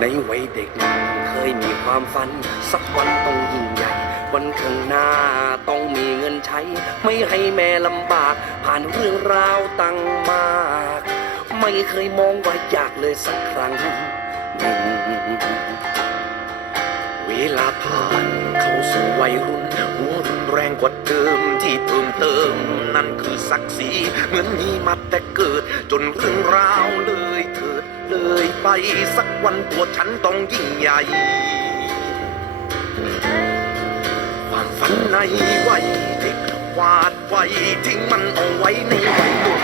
ในวัยเด็กนั้นเคยมีความฝัน สักวันต้องยิ่งใหญ่ วันข้างหน้าต้องมีเงินใช้ ไม่ให้แม่ลำบาก ผ่านเรื่องราวต่างมาก ไม่เคยมองว่าอยากเลยสักครั้งเวลาผ่านเข้าสู่วัยรุ่น รุนแรงกว่าเดิมที่เพิ่มเติม นั่นคือศักดิ์ศรีเหมือนมีมาแต่เกิด จนเรื่องราวเลยเถิดเลยไปสักวันตัวฉันต้องยิ่งใหญ่ ความฝันในวัยเด็กวาดไว้ทิ้งมันเอาไว้ในวัยตัว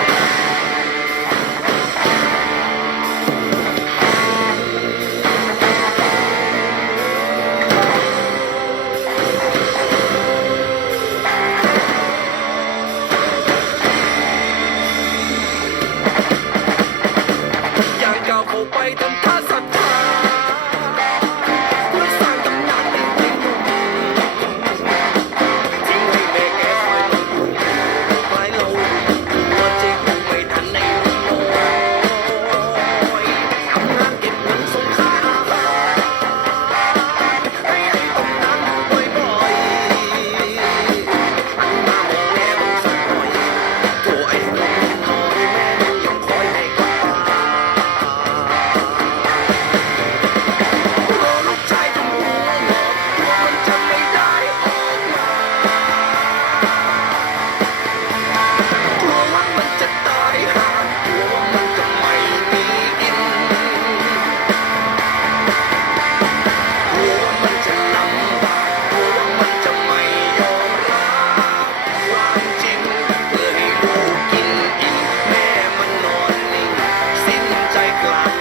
ako pa'y damdamin Michael.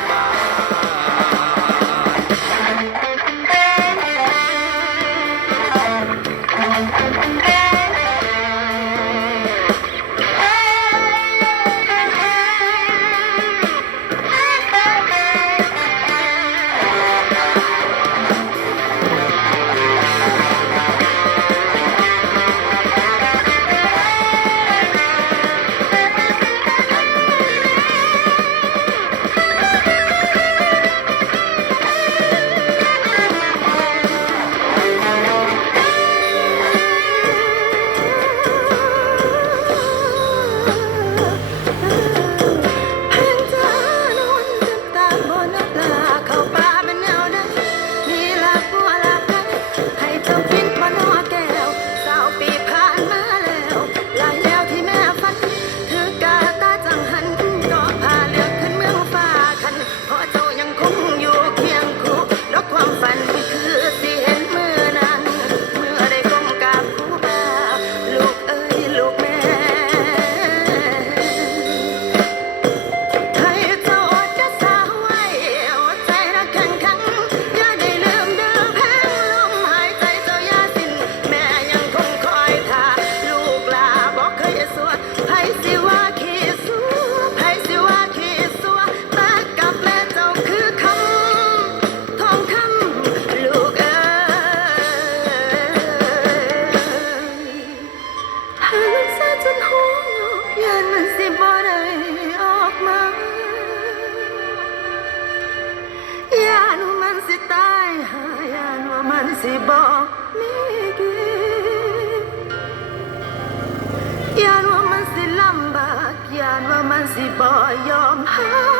نهايا ومنصبا ليكي يا ومنصب لمبك يا ومنصبا يوم حياتي